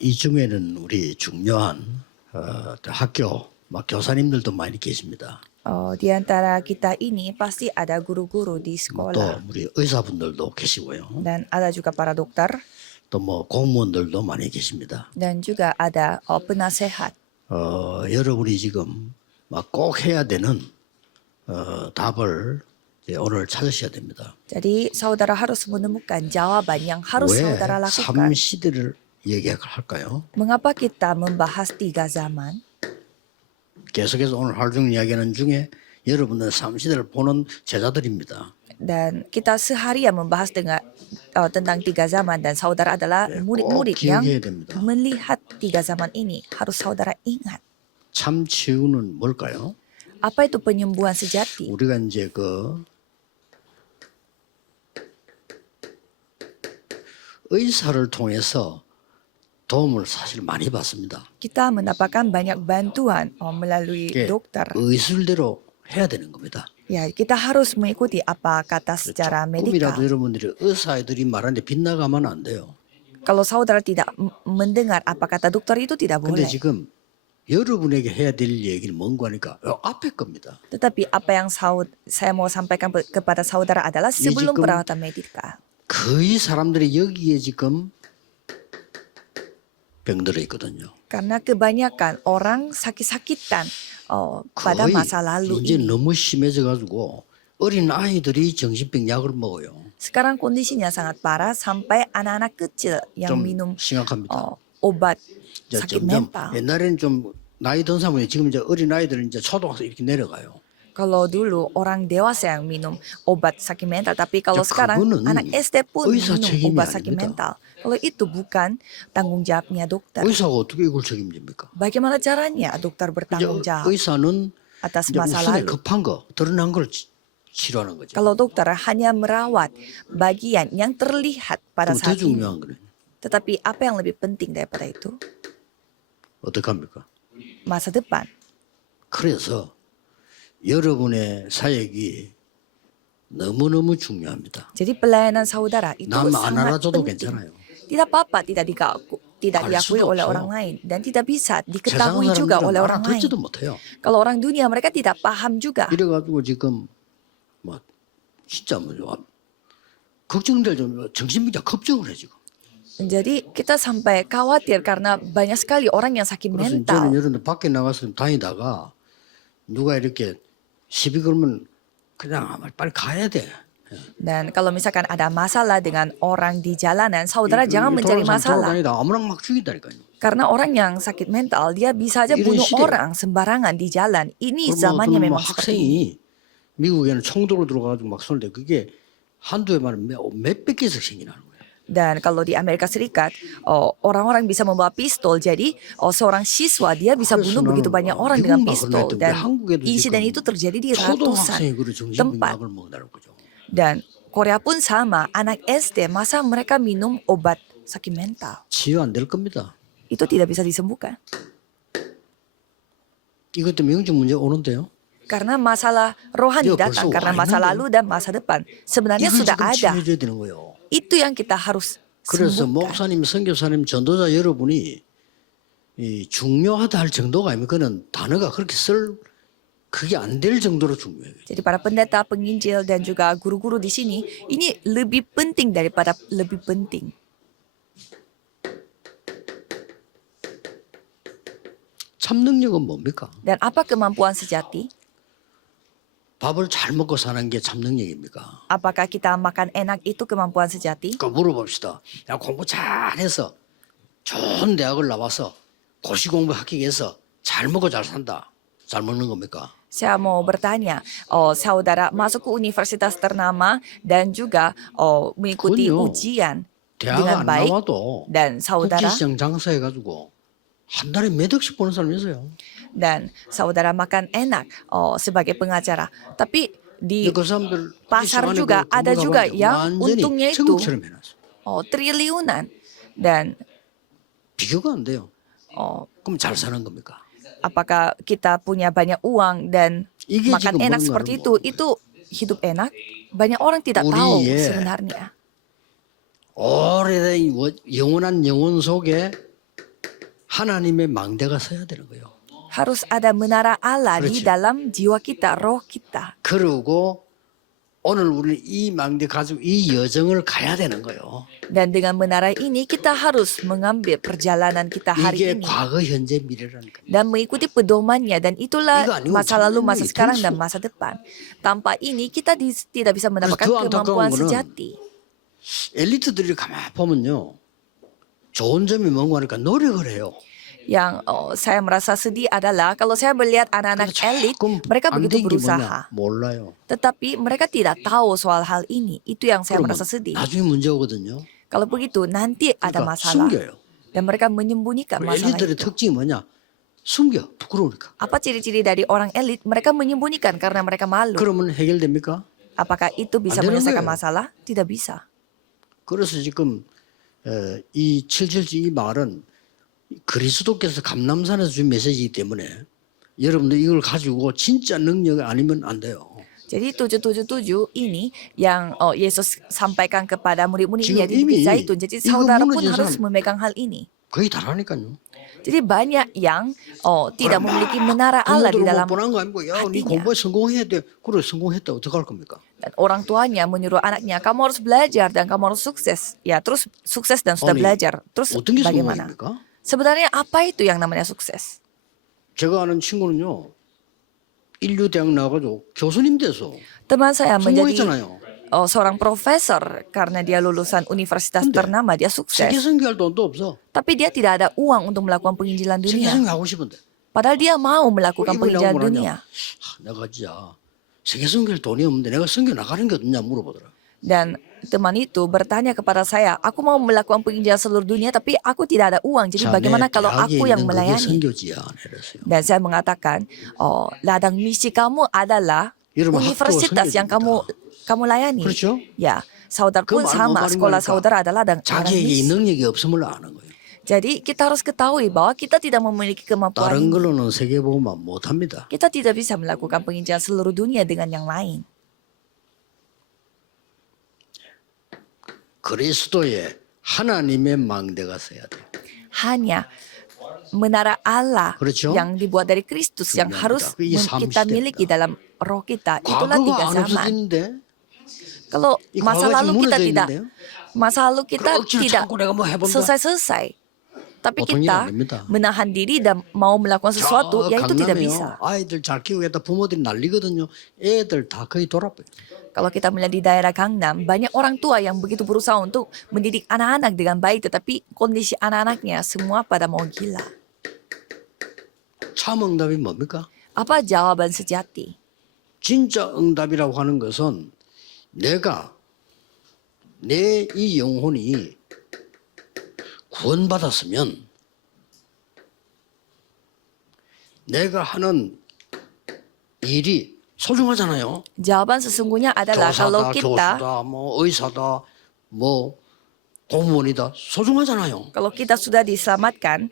이 중에는 우리 중요한 학교 막 교사님들도 많이 계십니다. Di antara kita ini pasti ada guru-guru di 또 sekolah 우리 의사분들도 계시고요. dan ada juga para dokter 또 뭐 공무원들도 많이 계십니다. dan juga ada penasehat. 여러분이 지금 막 꼭 해야 되는 답을 이제 오늘 찾으셔야 됩니다. Jadi saudara harus menemukan jawaban yang harus 왜 saudara lakukan. 3시대를 얘기할까요? Mengapa kita membahas 3 zaman? 계속해서 오늘 하루 종일 이야기하는 중에 여러분들 3시대를 보는 제자들입니다. Dan kita seharian membahas tentang 3 zaman dan saudara adalah murid-murid yang 기억해야 됩니다. melihat 3 zaman ini. Harus saudara ingat. 참 치유는 뭘까요? Apa itu penyembuhan sejati? 우리가 이제 그 의사를 통해서 도움을 사실 많이 받습니다. Kita mendapatkan banyak bantuan melalui 이게 dokter. 의술대로 해야 되는 겁니다. Ya, kita harus mengikuti apa kata secara medikal. 조금이라도 여러분들이 의사들이 말하는데 빗나가면 안 돼요. Kalau saudara tidak mendengar apa kata dokter itu tidak 근데 boleh. 지금 여러분에게 해야 될 얘기는 뭔가 하니까 앞에 겁니다. Tetapi apa yang saya mau sampaikan kepada saudara adalah sebelum 지금 perawatan medikal. 거의 사람들이 여기에 지금 병들어 있거든요. Karena kebanyakan orang sakit-sakitan pada 거의 masa lalu 이제 ini. 너무 심해져 가지고 어린 아이들이 정신병 약을 먹어요. Sekarang kondisinya sangat parah sampai anak-anak kecil yang 좀 minum 심각합니다. obat 이제 sakit 점점 mental. 옛날에는 좀 나이 든 사람이 지금 이제 어린 아이들은 이제 초등학생 이렇게 내려가요. Kalau dulu orang dewasa yang minum obat sakit mental, tapi kalau 야, sekarang 그거는 anak SD pun 의사 minum 책임이 obat sakit 아닙니다. mental. Kalau itu bukan tanggung jawabnya dokter. 의사가 어떻게 이걸 책임집니까? Bagaimana caranya dokter 이제 bertanggung jawab 의사는 atas 이제 masa 우선에 lalu? 급한 거, 드러난 걸 치료하는 거죠. Kalau dokter hanya merawat bagian yang terlihat pada 그럼 더 saat ini. 중요한 거는 Tetapi apa yang lebih penting daripada itu? 어떻게 합니까? Masa depan. 그래서 여러분의 사역이 너무너무 중요합니다. Jadi pelayanan saudara itu 남 안 sangat 알아줘도 penting. 괜찮아요. Tidak apa-apa tidak 알 diakui 수도 oleh 없어. orang lain dan tidak bisa 세상 diketahui juga 사람들은 oleh orang lain. 알아듣지도 못해요. Kalau orang dunia mereka tidak paham juga. 이래가지고 지금 뭐 진짜 뭐 걱정될 정도로 정신병자 걱정을 해 지금. Jadi kita sampai khawatir karena banyak sekali orang yang sakit 그래서 저는 mental. 여러분들 밖에 나가서 다니다가 누가 이렇게 시비 걸면 그냥 빨리 가야 돼. Dan kalau misalkan ada masalah dengan orang di jalanan, saudara jangan mencari masalah. 돌아다니다 아무나 막 죽인다니까요. Karena orang yang sakit mental, dia bisa aja 이런 bunuh 시대. orang sembarangan di jalan. Ini 그럼 zamannya 어떤 뭐 memang seperti ini. 학생이 미국에는 총도로 들어가가지고 막 쏘는데 그게 한두 해만에 몇백 개씩 생기나는 거예요. Dan kalau di Amerika Serikat, orang-orang bisa membawa pistol. Jadi seorang siswa dia bisa 그래서 bunuh begitu 나는 banyak orang dengan 미국만 pistol. 그랬는데 Dan 한국에도 insiden 지금 itu terjadi di ratusan 초등학생이 그런 정신병 tempat. 약을 먹는다는 거죠. Dan Korea pun sama, anak SD masa mereka minum obat sakit mental. 치유 안 될 겁니다. Itu tidak bisa disembuhkan. 이것 때문에 영적 문제 오는데요. Karena masalah rohani Ya, datang 벌써 karena 와 masa 있는데요. lalu dan masa depan. Sebenarnya 이걸 sudah 지금 ada. 치유해줘야 되는 거예요. Itu yang kita harus 그래서 sembuhkan. 목사님, 선교사님, 전도자 여러분이 이 중요하다 할 정도가 아니면 그는 단어가 그렇게 그게 안 될 정도로 중요해요. Jadi para pendeta, penginjil dan juga guru-guru di sini ini lebih penting daripada lebih penting. 참 능력은 뭡니까? Dan apa kemampuan sejati? 밥을 잘 먹고 사는 게 참 능력입니까? Apakah kita makan enak itu kemampuan sejati? 그 물어봅시다. 야 공부 잘해서 좋은 대학을 나와서 고시 공부 합격해서 잘 먹고 잘 산다. 잘 먹는 겁니까? Saya mau bertanya, saudara masuk ke universitas ternama dan juga mengikuti 그건요. ujian 대학 dengan 안 baik 나와도 dan saudara 국제시장 장사해가지고 한 달에 몇 억씩 버는 사람이 있어요. dan saudara makan enak sebagai pengacara. Tapi di 근데 그 사람들 pasar 시장 안에 juga 그 ada 근무가 juga 보니까 yang 완전히 untungnya itu 천국처럼 해놨어. triliunan dan 비교가 안 돼요. 그럼 잘 사는 겁니까? apakah kita punya banyak uang dan 이게 makan 지금 enak 뭔가를 seperti 뭐- itu hidup enak? Banyak orang tidak 우리의 tahu sebenarnya. 오래된 영원한 영혼 속에 하나님의 망대가 서야 되는 거예요. Harus ada menara Allah di 그렇죠. dalam jiwa kita, roh kita. 그러고 오늘 우리는 이 망대 가지고 이 여정을 가야 되는 거예요. Dan dengan menara ini kita harus mengambil perjalanan kita hari 이게 ini 과거, 현재, 미래라는 거예요. dan mengikuti pedomannya, dan itulah 이거 아니고 masa lalu, masa 정말 sekarang, 필수. dan masa depan. Tanpa ini kita tidak bisa mendapatkan 더 안타까운 kemampuan 거는 sejati. 엘리트들이 가만 보면요. 좋은 점이 뭔가 하니까 노력을 해요. Yang saya merasa sedih adalah kalau saya melihat anak-anak elit, mereka 안 begitu 된 게 berusaha. 뭐냐? 몰라요. Tetapi mereka tidak tahu soal hal ini. Itu yang saya 그러면 merasa sedih. 나중에 문제 오거든요. Kalau begitu, nanti ada 그러니까 masalah. 숨겨요. Dan mereka menyembunyikan masalah 엘리트들의 itu. 특징이 뭐냐? 숨겨. 부끄러우니까. Apa ciri-ciri dari orang elit? Mereka menyembunyikan karena mereka malu. 그러면 해결됩니까? Apakah itu bisa 안 되는 menyelesaikan 거예요. masalah? Tidak bisa. 그래서 지금 이 777 이 말은 그리스도께서 감람산에서 준 메시지이기 때문에 여러분들 이걸 가지고 진짜 능력이 아니면 안 돼요. Jadi 777 ini yang Yesus sampaikan kepada murid-muridnya 지금 di Bukit 이미 Zaitun. Jadi 이거 saudara pun 무너진 harus 사람 memegang hal ini. 거의 다라니까요. Jadi banyak yang tidak memiliki menara Allah di 부모들은 dalam 못 보는 거 아니고 야, 네 hatinya. 공부에 성공해야 돼. 그래 성공했다 어떡할 겁니까? Dan orang tuanya menyuruh anaknya, kamu harus belajar dan kamu harus sukses. Ya, terus sukses dan sudah 아니, belajar. Terus 어떤 게 bagaimana? 성공입니까? Sebenarnya apa itu yang namanya sukses? 제가 아는 친구는요. 인류 대학 나가지고 교수님 돼서 Teman saya menjadi 성공했잖아요. seorang profesor karena dia lulusan universitas 근데 ternama, dia sukses. 세계 선교할 돈도 없어. Tapi dia tidak ada uang untuk melakukan penginjilan 세계 dunia. 선교하고 싶은데. Padahal dia mau melakukan 이분이 penginjilan 나오고 dunia. 내가 진짜 세계 선교할 돈이 없는데 내가 선교 나가는 게 어딨냐 물어보더라. Dan teman itu bertanya kepada saya, aku mau melakukan penginjilan seluruh dunia tapi aku tidak ada uang. Jadi bagaimana kalau aku yang 그게 melayani? 선교지야. 이랬어요. Dan saya mengatakan, ladang misi kamu adalah 여러분, universitas 학교가 yang kamu layani. 그렇죠? Ya, saudara pun 그 말 sama. 말인 Sekolah 거니까 saudara adalah ladang 자기에게 이 misi. 능력이 없음을 아는 거예요. Jadi kita harus ketahui bahwa kita tidak memiliki kemampuan 다른 ini. 걸로는 세계 보고만 못합니다. Kita tidak bisa melakukan penginjilan seluruh dunia dengan yang lain. 그리스도의 하나님의 망대가 서야 돼요. Hanya menara Allah 그렇죠? yang dibuat dari Kristus yang 중요합니다. harus 그게 삶 kita 시대입니다. miliki dalam roh kita. Itulah tiga 과거가 안 zaman. 없어지는데 Kalau 이 masa 과거가 lalu 지금 kita 무너져 tidak, 있는데요. masa lalu kita 그럼 억지로 tidak 참고 내가 뭐 해본다. selesai-selesai. Tapi 보통 일은 kita 안 됩니다. menahan diri dan mau melakukan sesuatu, ya itu tidak bisa. 아이들 잘 키우겠다 부모들이 난리거든요. 애들 다 거의 돌아버려. Kalau kita melihat di daerah Gangnam, banyak orang tua yang begitu berusaha untuk mendidik anak-anak dengan baik, tetapi kondisi anak-anaknya semua pada mau gila. 참 응답이 뭡니까? Apa jawaban sejati? 진짜 응답이라고 하는 것은 내가 내 이 영혼이 구원받았으면 내가 하는 일이 소중하잖아요. Jawaban sesungguhnya adalah kalau 교사다, kita 교수다, 뭐 의사다, 뭐 공무원이다, 소중하잖아요. kalau kita sudah diselamatkan,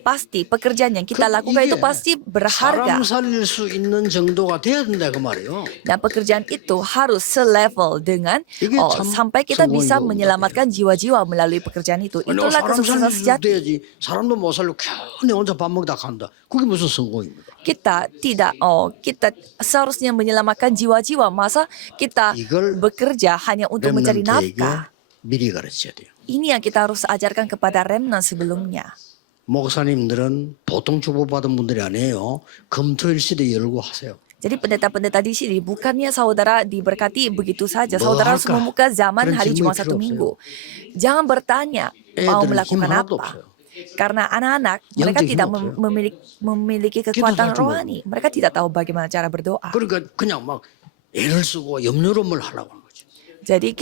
pasti pekerjaan yang kita lakukan itu pasti berharga. 사람 살릴 수 있는 정도가 돼야 된다 그 말이에요. Dan pekerjaan itu harus selevel dengan 이게 참 sampai kita 성공인 bisa 겁니다. menyelamatkan jiwa-jiwa melalui pekerjaan itu. 내가 Itulah 사람 kesuksesan 살릴 수 sejati. 돼야지. 사람도 못 살리고 괜히 혼자 밥 먹다 간다. 그게 무슨 성공입니까? Kita tidak, kita seharusnya menyelamatkan jiwa-jiwa. Masa kita 이걸 bekerja hanya untuk mencari 렘넌트에게 nafkah? 미리 가르쳐야 돼요. Ini yang kita harus ajarkan kepada remnant sebelumnya. 목사님들은 보통 주보받은 분들이 아니에요. 금토일 시대 열고 하세요. Jadi pendeta-pendeta di sini bukannya saudara diberkati begitu saja. Mau Saudara harus harkah? membuka zaman Keren hari 질문이 cuma 필요 1 없어요. minggu. Jangan bertanya mau 애들은 힘 melakukan 하나도 apa. 없어요. Karena anak-anak mereka 영적 tidak 힘 없어요. memiliki 기도도 kekuatan 할줄 rohani. Mereka tidak tahu bagaimana cara berdoa. 그러니까 그냥 막 애를 쓰고 염려로뭘 하려고 하는 거죠. Jadi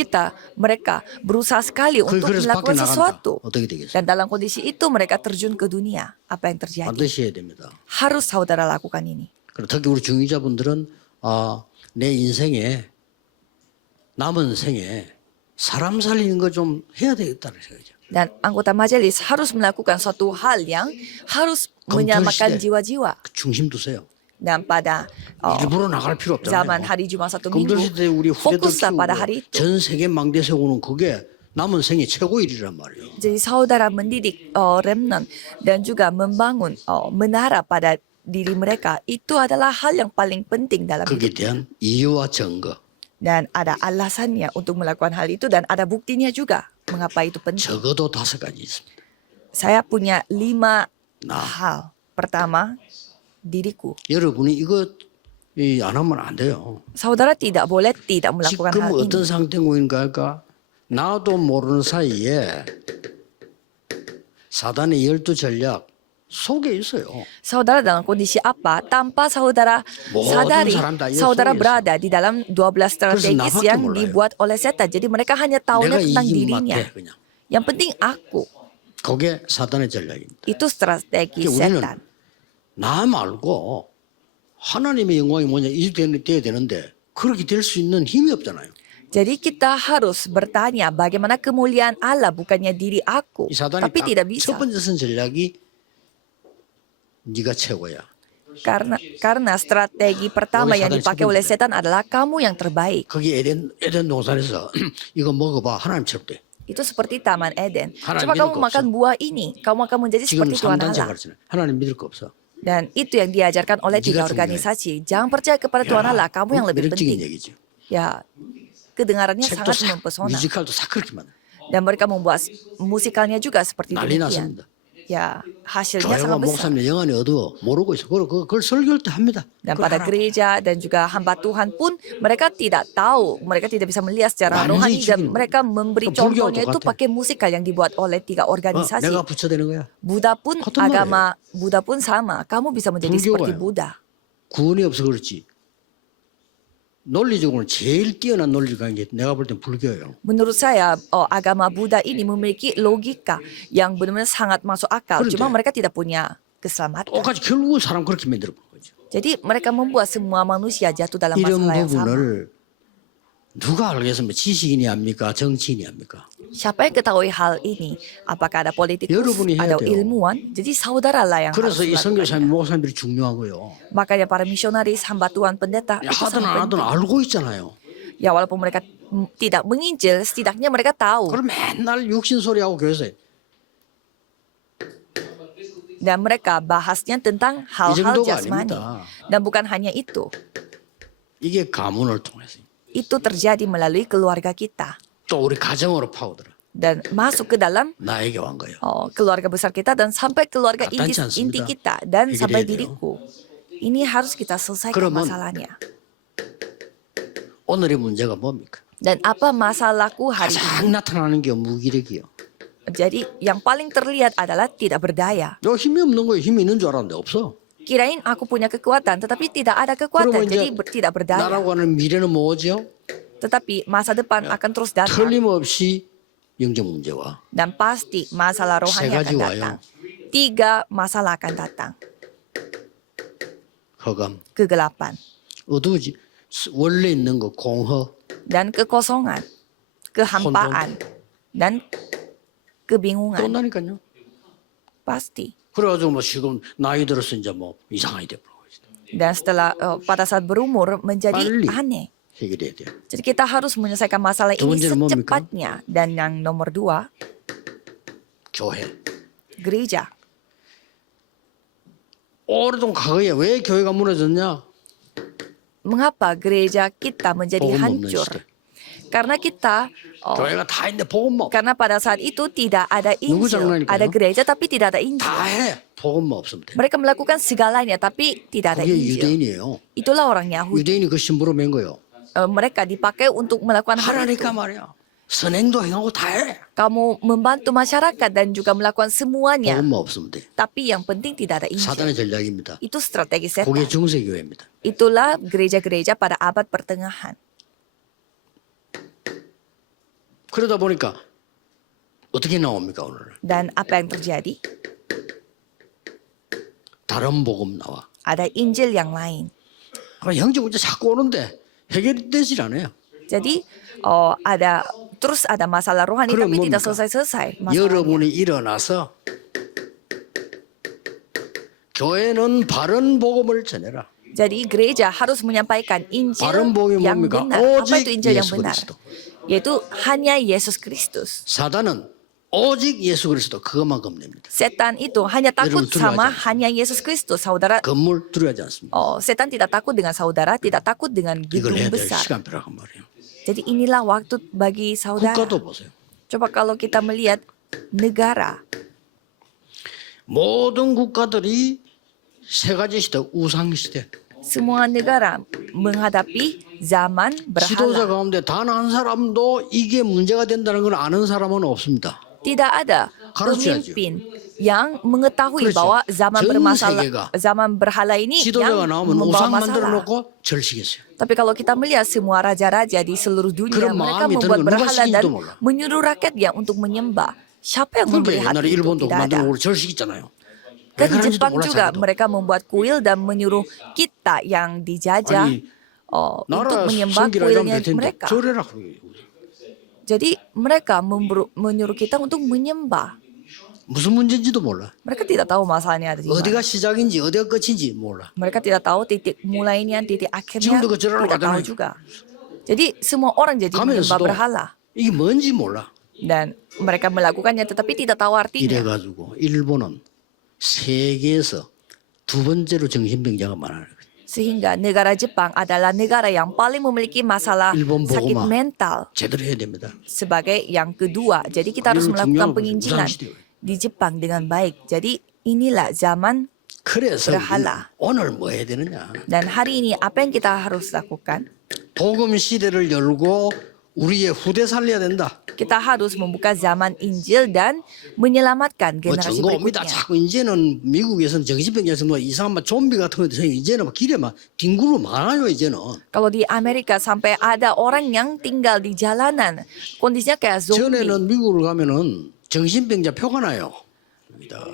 mereka berusaha sekali untuk 그래서 melakukan 밖에 나간다. sesuatu. 어떻게 되겠어요? Dan dalam kondisi itu mereka terjun ke dunia. Apa yang terjadi? 반드시 해야 됩니다. Harus saudara lakukan ini. 그리고 특히 우리 중위자분들은 내 인생에 남은 생에 사람 살리는 거 좀 해야 되겠다는 생각이죠. Dan anggota majelis harus melakukan suatu hal yang harus menyelamatkan 시대. jiwa-jiwa. 중심 두세요. Dan pada 일부러 나갈 필요 zaman 없잖아요. hari Jumat 1 금들 minggu, 시대 우리 후대들 fokuslah pada 키우고 hari itu. 전 세계 망대 세우는 그게 남은 생이 최고 일이란 말이에요. Jadi saudara mendidik remnant dan juga membangun menara pada diri mereka itu adalah hal yang paling penting dalam 거기에 hidup. 대한 이유와 증거. Dan ada alasannya untuk melakukan hal itu dan ada buktinya juga mengapa itu penting. 적어도 5가지 있습니다. Saya punya 5 Nah. hal. Pertama, diriku. 여러분이 이거 안 하면 안 돼요. Saudara tidak boleh tidak melakukan 지금 hal 어떤 ini. 상태인가 할까? 나도 모르는 사이에 사단의 12전략 속에 있어요. Saudara dalam kondisi apa? Tanpa saudara Moden sadari, saran daya saudara 속에 berada di dalam 12 strategis 나밖에 yang 몰라요. dibuat oleh setan. Jadi mereka hanya tahunya 내가 tentang 이기면 dirinya. 돼 그냥. Yang penting aku. 그게 사단의 전략입니다. Itu strategi 그러니까 우리는 setan. 나 말고 하나님의 영광이 뭐냐 이돼야 되는데 그렇게 될 수 있는 힘이 없잖아요. Jadi kita harus bertanya bagaimana kemuliaan Allah bukannya diri aku. 이 사단이 Tapi tidak 첫 bisa. 번째 쓴 전략이 네가 최고야. Karena strategi pertama Oleh yang setan dipakai oleh setan adalah kamu yang terbaik. 거기 에덴 동산에서 이거 먹어봐 하나님처럼 돼. Itu seperti Taman Eden. 하나님 Coba 믿을 kamu 거 makan buah ini, kamu akan menjadi 지금 seperti Tuhan 3단체 Allah. 가르치는 하나님 믿을 거 없어. Dan itu yang diajarkan oleh Jika 3 organisasi. Jangan percaya kepada Tuhan Allah, kamu yang lebih 매력적인 penting. 얘기죠. Ya, kedengarannya 책도 sangat 싹 mempesona. 뮤지컬도 싹 그렇게 만들어. Dan mereka membuat musikalnya juga seperti 난리 demikian. 났습니다. Ya, hasilnya 교회와 sangat besar. 목사님 영안이 어두워 모르고 있어. 그걸 설교할 때 합니다. Dan 그걸 pada 하라. gereja dan juga hamba Tuhan pun mereka tidak tahu, mereka tidak bisa melihat secara 완전히 rohani dan 죽이는 mereka memberi 그 불교와 contohnya itu 똑같아. pakai musikal yang dibuat oleh 3 organisasi. 내가 부처되는 거야. Buddha pun 같은 agama Buddha pun sama, kamu bisa menjadi seperti 불교가요. Buddha. 구원이 없어 그렇지. 논리적으로는 제일 뛰어난 논리를 가진 게 내가 볼 땐 불교예요. Menurut saya, agama Buddha ini memiliki logika yang benar-benar sangat masuk akal. 그런데 Cuma mereka tidak punya keselamatan. 똑같이 결국은 사람 그렇게 만들어 본 거죠. Jadi mereka membuat semua manusia jatuh dalam 이런 masalah yang sama. 부분을 누가 알겠습니까? 지식인이 합니까? 정치인이 합니까? Siapa yang ketahui hal ini? Apakah ada politikus, 여러분이 해야 ada 돼요. ilmuwan? Jadi saudaralah yang harus 그래서 이 선교사님, melakukannya. 목사님들이 중요하고요. Makanya para misionaris, hamba Tuhan, pendeta 야, itu 하든 안 sangat 하든 penting. 알고 있잖아요. Ya walaupun mereka tidak menginjil, setidaknya mereka tahu. 그럼 맨날 육신 소리하고 교회에서 Dan mereka bahasnya tentang 이 hal-hal 정도가 jasmani. 아닙니다. Dan bukan hanya itu. 이게 가문을 통해서 Itu terjadi melalui keluarga kita. 또 우리 가정으로 파고들어. Dan masuk ke dalam 나에게 온 거예요. keluarga besar kita dan sampai keluarga 간단치 inti 않습니다. kita dan 해결해야 sampai 돼요. diriku. Ini harus kita selesaikan 그러면 masalahnya. 오늘의 문제가 뭡니까? Dan apa masalahku hari ini? 가장 나타나는 게 무기력이요. Jadi yang paling terlihat adalah tidak berdaya. 너 힘이 없는 거예요. 힘이 있는 줄 알았는데 없어. Kirain aku punya kekuatan, tetapi tidak ada kekuatan, 그러면 jadi 이제 tidak berdaya. 나라고 하는 미래는 뭐죠? Tetapi masa depan akan terus datang 틀림없이 영적 문제와 dan pasti masalah rohani 세 akan 가지 datang. 와요. 3 masalah akan datang. 허감, Kegelapan 어두워지, 원래 있는 거 공허, dan kekosongan, kehampaan dan 또 kebingungan. 온다니까요. Pasti. 그래가지고 뭐 지금 나이 들어서 이제 뭐 이상하게 돼버리고 있어. Dan setelah pada saat berumur menjadi 빨리 aneh. 해결해야 돼요. Jadi kita harus menyelesaikan masalah 두 ini 번째는 뭡니까? secepatnya. Dan yang nomor 2, 교회. gereja. 오래동 과거에 왜 교회가 무너졌냐? Mengapa gereja kita menjadi 복음 없는 hancur? 시대. Karena kita 교회가 다 있는데 복음 없. karena pada saat itu tidak ada Nunggu Injil, 장난일까요? ada gereja tapi tidak ada Injil. 다 해. 복음 없으면 돼. Mereka melakukan segalanya tapi tidak ada 그게 Injil. 유대인이에요. Itulah orang Yahudi. 유대인이 그 심부로 맨 거예요. Mereka dipakai untuk melakukan hal itu. 하라니까 말이야. 선행도 행하고 다 해. Kamu membantu masyarakat dan juga melakukan semuanya. 복음만 없으면 돼. Tapi yang penting tidak ada Injil. 사단의 전략입니다. Itu strategi setan. 그게 중세교회입니다. Itulah gereja-gereja pada abad pertengahan. 그러다 보니까 어떻게 나옵니까 오늘? Dan apa yang terjadi? 다른 복음 나와. Ada Injil yang lain. 그 형제 문제 자꾸 오는데 해결되질 않아요. Jadi terus ada masalah rohani 그럼 tapi tidak 뭡니까? selesai-selesai masalahnya. 여러분이 일어나서 교회는 바른 복음을 전해라. Jadi gereja harus menyampaikan Injil 바른 복음이 yang 뭡니까? benar. Apa itu 오직 Injil yang 예수 benar? 그리스도. yaitu hanya Yesus Kristus. 사단은 오직 예수 그리스도 그것만 겁냅니다. Setan itu hanya takut 여러분 두려워하지 sama 않습니다. hanya Yesus Kristus. Saudara, 건물 두려워하지 않습니다. setan tidak takut dengan saudara, tidak takut dengan 이걸 gedung 해야 될 besar. 시간표라고 말이에요. Jadi inilah waktu bagi saudara. 국가도 보세요. Coba kalau kita melihat negara, 모든 국가들이 세 가지 시대, 우상 시대. semua negara menghadapi zaman 지도자 berhala. 가운데 단 한 사람도 이게 문제가 된다는 걸 아는 사람은 없습니다. Tidak ada 가르쳐야죠. pemimpin yang mengetahui 그렇죠. bahwa zaman 전 bermasalah, 세계가 zaman berhala ini 지도자가 yang 나오면 membawa 우상 만들어 masalah. 놓고 절식했어요. Tapi kalau kita melihat semua raja-raja di seluruh dunia, 그런 mereka 마음이 membuat 드는 걸 누가 berhala dan 시킨지도 몰라. menyuruh rakyatnya untuk menyembah. Siapa yang memberi 그러니까 옛날에 hati itu? 일본도 Tidak ada. 만들어 놓고 절식 있잖아요. 왜 Kan 그런지도 Jepang 몰라 juga 자기도. mereka membuat kuil dan menyuruh kita yang dijajah 아니, untuk 나라 menyembah 성기라 이러면 kuilnya 될 텐데 mereka. 절해라 그래요. Jadi mereka menyuruh kita untuk menyembah. 무슨 문제인지도 몰라. Mereka tidak tahu masalahnya ada di mana. 어디가 시작인지 어디가 끝인지 몰라. Mereka tidak tahu titik mulainya, titik akhirnya. 지금도 그 절하러 Tidak tahu 가잖아요. juga. Jadi semua orang jadi menyembah 가면서도 berhala. 이게 뭔지 몰라. Dan mereka melakukannya tetapi tidak tahu artinya. 이래가지고 일본은 세계에서 두 번째로 정신병자가 많아요. Sehingga negara Jepang adalah negara yang paling memiliki masalah 일본 sakit 보고마 mental 제대로 해야 됩니다. sebagai yang kedua. Jadi kita harus 이걸 melakukan 중요한 penginjilan 우상 시대예요. di Jepang dengan baik. Jadi inilah zaman 그래서 우리는 berhala. 오늘 뭐 해야 되느냐? dan hari ini apa yang kita harus lakukan? 복음 시대를 열고 우리의 후대 살려야 된다. Kita harus membuka zaman Injil dan menyelamatkan 뭐 generasi 증거 옵니다. berikutnya. 자꾸 이제는 미국에서는 정신병자에서 뭐 이상한 막 좀비 같은 거 이제는 막 길에 막 뒹굴어 많아요 이제는. Kalau di Amerika sampai ada orang yang tinggal di jalanan, kondisinya kayak zombie. 전에는 미국을 가면은 정신병자 표가 나요.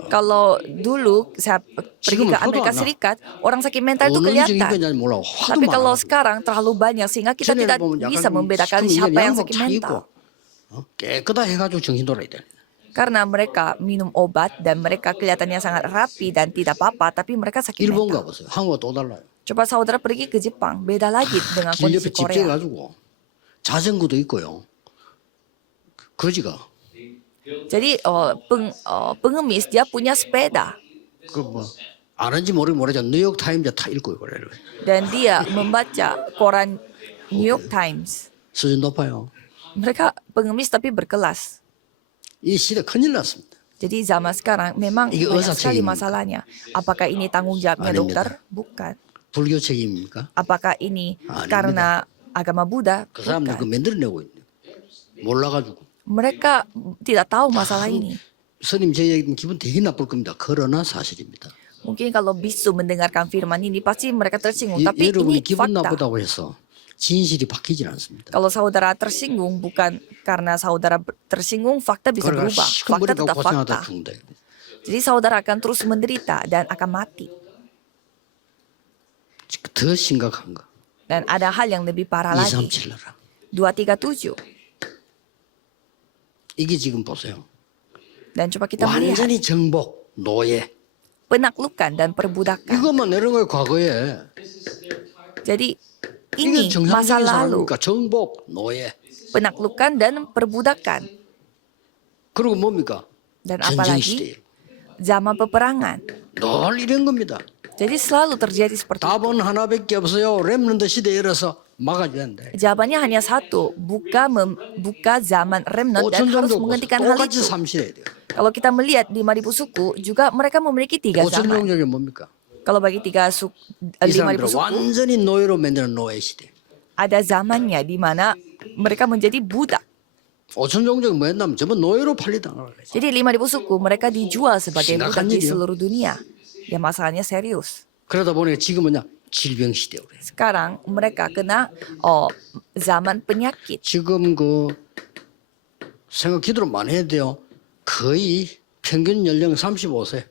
Kalau dulu saya pergi 지금은 ke 표도 Amerika 안 나. Serikat, orang sakit mental itu 어느 kelihatan. 정신병자인지 몰라. 하도 Tapi kalau 많아. sekarang terlalu banyak sehingga kita 전에는 tidak 보면 bisa 약간 membedakan 시커먼 siapa yang 양복 sakit 차 입고 mental. 깨끗하 해가지고 정신 돌아야 돼. Karena mereka minum obat dan mereka kelihatannya sangat rapi dan tidak apa-apa, tapi mereka sakit 일본 mental. 가보세요. 한국과 또 달라요. Coba saudara pergi ke Jepang, beda lagi dengan 길 kondisi 옆에 Korea. 집재가지고 자전거도 있고요. 거지가 Jadi pengemis dia punya sepeda 그 뭐 아는지 모르지만 뉴욕 타임즈 다 읽고 그래요. dan dia membaca koran New York Times. 수준 높아요. Mereka pengemis tapi berkelas. 이 시대 큰일 났습니다. Jadi zaman sekarang memang 이게 banyak 의사 sekali 책임입니까? masalahnya. Apakah ini tanggung jawabnya 아닙니다. dokter? Bukan. 불교 책임입니까? Apakah ini 아닙니다. karena agama Buddha? 그 사람들 그 Bukan. 만들어내고 있는 몰라가지고 Mereka tidak tahu masalah ini. 스님 제 얘기는 기분 되게 나쁠 겁니다. 그러나 사실입니다. Mungkin kalau bisu mendengarkan firman ini pasti mereka tersinggung. 이, Tapi 여러분이 ini 기분 fakta. 나쁘다고 해서 진실이 바뀌질 않습니다. Kalau saudara tersinggung bukan karena saudara tersinggung, fakta bisa 그러니까 berubah. Fakta 시커머리가 tetap 고생하다 fakta. 죽는다. Jadi saudara akan terus menderita dan akan mati. 더 심각한 거. Dan ada hal yang lebih parah lagi. 237 나라. 237. 이게 지금 보세요. Dan coba kita melihat 완전히 정복, 노예. penaklukan dan perbudakan. 이것만 내는 거예요 과거에. Jadi 이게 ini masa 정상적인 lalu, 사람이니까 정복, 노예. penaklukan dan perbudakan. 그리고 뭡니까? Dan 전쟁 apalagi 시대. zaman peperangan. 늘 이런 겁니다. Jadi selalu terjadi seperti itu. 답은 하나밖에 없어요. 렘넌트 시대에 이르러서 막아줘야 돼. Jawabannya hanya satu, buka zaman remnant dan 5천 harus 종족 menghentikan hal 똑같이 itu. 삼실해야 돼요. Kalau kita melihat di 5.000 suku juga mereka memiliki 3 5천 zaman. 종족이 뭡니까? Kalau bagi 5.000 이 사람들은 suku 완전히 노예로 만드는 노예 시대. ada zamannya di mana mereka menjadi budak. 5천 종족이 뭐였냐면 전부 노예로 팔리다. Jadi 5.000 suku mereka dijual sebagai budak 심각한 di 일이요. seluruh dunia. Ya masalahnya serius. 그러다 보니까 지금은 그냥 질병 시대로 그래. Sekarang mereka kena zaman penyakit. 지금 그 생각 기도를 많이 해야 돼요. 거의 평균 연령 35세.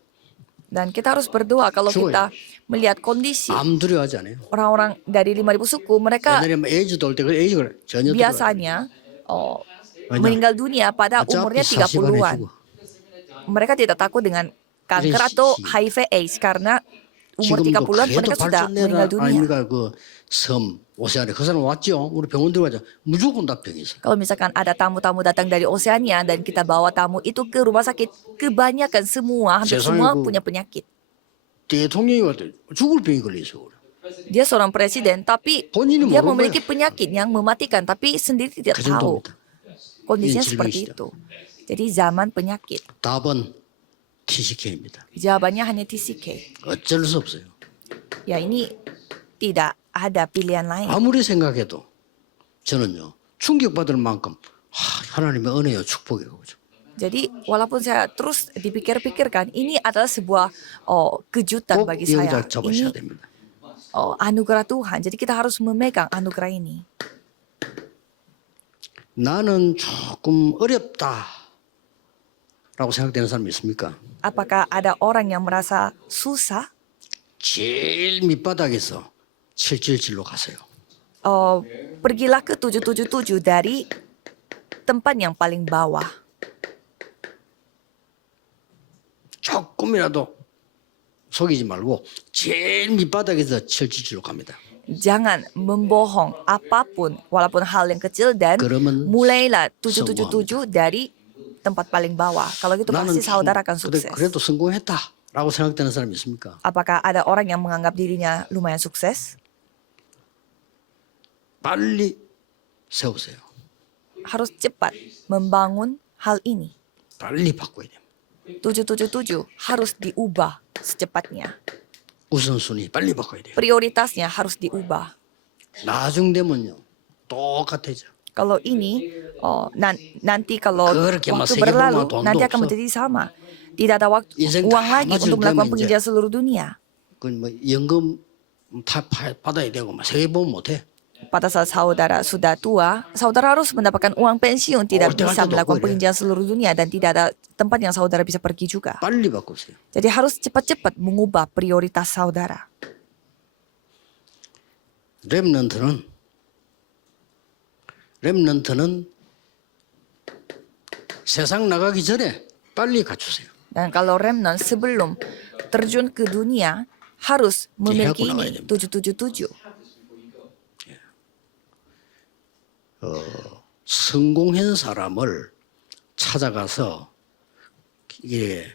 Dan kita harus berdoa kalau 죽어요. kita melihat kondisi 암 두려워하지 않아요. orang-orang dari 5.000 suku mereka 옛날에 뭐 에이즈도 올 때 그 에이즈 그래 전혀 두려워. biasanya Banyak. meninggal dunia pada 어차피 umurnya 40안에 30-an. 죽어. Mereka tidak takut dengan kanker Jadi atau si- HIV AIDS karena umur 지금도 30-an 그래도 mereka sudah meninggal 발전내라 dunia. 아닙니까? 그 섬 오세아니아 그 사람 왔죠. 우리 병원 들어가자. 무조건 다 병이 있어. Kalau misalkan ada tamu-tamu datang dari Oceania dan kita bawa tamu itu ke rumah sakit, kebanyakan semua, hampir 세상에 semua 그- punya penyakit. 대통령이 왔대. 죽을 병이 걸려 있어. Dia seorang presiden, tapi 본인이 dia 모르는 memiliki 거야. penyakit yang mematikan, tapi sendiri tidak 그 tahu. 정도입니다. Kondisinya Ini seperti 질병이시다. itu. Jadi zaman penyakit. 답은 TCK입니다. Jawabannya hanya TCK. 어쩔 수 없어요. Ya ini tidak ada pilihan lain. 아무리 생각해도 저는요 충격받을 만큼 하나님의 은혜요 축복이에요. 그죠? Jadi walaupun saya terus dipikir-pikirkan, ini adalah sebuah kejutan 꼭 bagi 여기다 saya. 잡으셔야 Ini 됩니다. anugerah Tuhan. Jadi kita harus memegang anugerah ini. 나는 조금 어렵다라고 생각되는 사람이 있습니까? Apakah ada orang yang merasa susah? 제일 밑바닥에서 777로 가세요. Pergilah ke 777 dari tempat yang paling bawah. 조금이라도 속이지 말고 제일 밑바닥에서 777로 갑니다. Jangan membohong apapun, walaupun hal yang kecil, dan 그러면 mulailah 777 dari tempat paling bawah. Kalau gitu pasti saudara akan sukses. 그래도 성공했다라고 생각되는 사람이 있습니까? Apakah ada orang yang menganggap dirinya lumayan sukses? 빨리 세우세요. Harus cepat membangun hal ini. 빨리 바꿔야 돼요. 777 harus diubah secepatnya. 우선순위 빨리 바꿔야 돼요. Prioritasnya harus diubah. 나중 되면요 똑같아져. Kalau ini, nanti kalau 그렇게 막 waktu 세계 berlalu, 보면 돈도 nanti akan 없어. menjadi sama. Tidak ada waktu 인생 uang 다 lagi 맞을 untuk melakukan 때면 penginjilan seluruh dunia. 그뭐 연금 다 받아야 되고 막 세계 보면 못해. Pada saat saudara sudah tua, saudara harus mendapatkan uang pensiun, tidak Order bisa aja melakukan dong, penginjilan seluruh dunia, dan tidak ada tempat yang saudara bisa pergi juga. 빨리 바꾸세요. Jadi harus cepat-cepat mengubah prioritas saudara. 렘넌트는 세상 나가기 전에 빨리 갖추세요. Dan kalau remnant sebelum terjun ke dunia, harus memiliki Dihaku ini, namanya. 777. 성공한 사람을 찾아가서 이게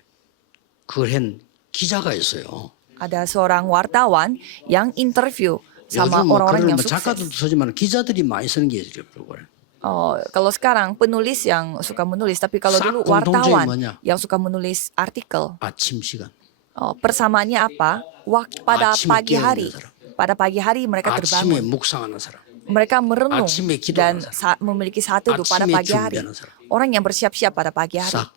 그걸 한 기자가 있어요. Ada seorang wartawan yang interview sama 요즘 뭐 orang-orang 글을 yang 뭐 작가들도 sukses. 쓰지만 기자들이 많이 쓰는 게 있어요. Kalau sekarang penulis yang suka menulis, tapi kalau 싹 dulu 공통점이 wartawan 뭐냐? yang suka menulis artikel. 아침 시간. Persamaannya apa? Pada 아침에 pagi 깨어있는 hari. 사람. Pada pagi hari mereka 아침에 terbangun. 묵상하는 사람. Mereka merenung 아침에 기도하는 dan memiliki satu itu pada 아침에 pagi hari. 준비하는 사람. Orang yang bersiap-siap pada pagi hari. 싹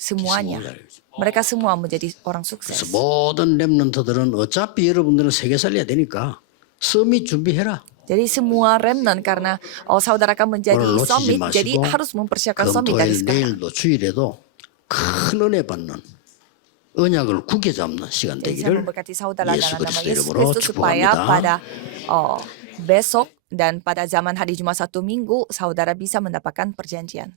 Semuanya. 기승을 Mereka semua menjadi orang 그래서 sukses. 모든 렘넌트들은 어차피 여러분들은 세계 살려야 되니까 서밋 준비해라. Jadi semua remnant karena saudara akan menjadi 오늘 놓치지 summit, jadi 마시고 harus mempersiapkan summit dari 금토일 sekarang. 내일도 주일에도 큰 은혜 받는 언약을 굳게 잡는 시간 Jadi saya 되기를 memberkati saudara 예수 dalam nama 그리스도 Yesus 이름으로 Kristus supaya 축복합니다. pada besok dan pada zaman hari Jumat Sabtu Minggu saudara bisa mendapatkan perjanjian.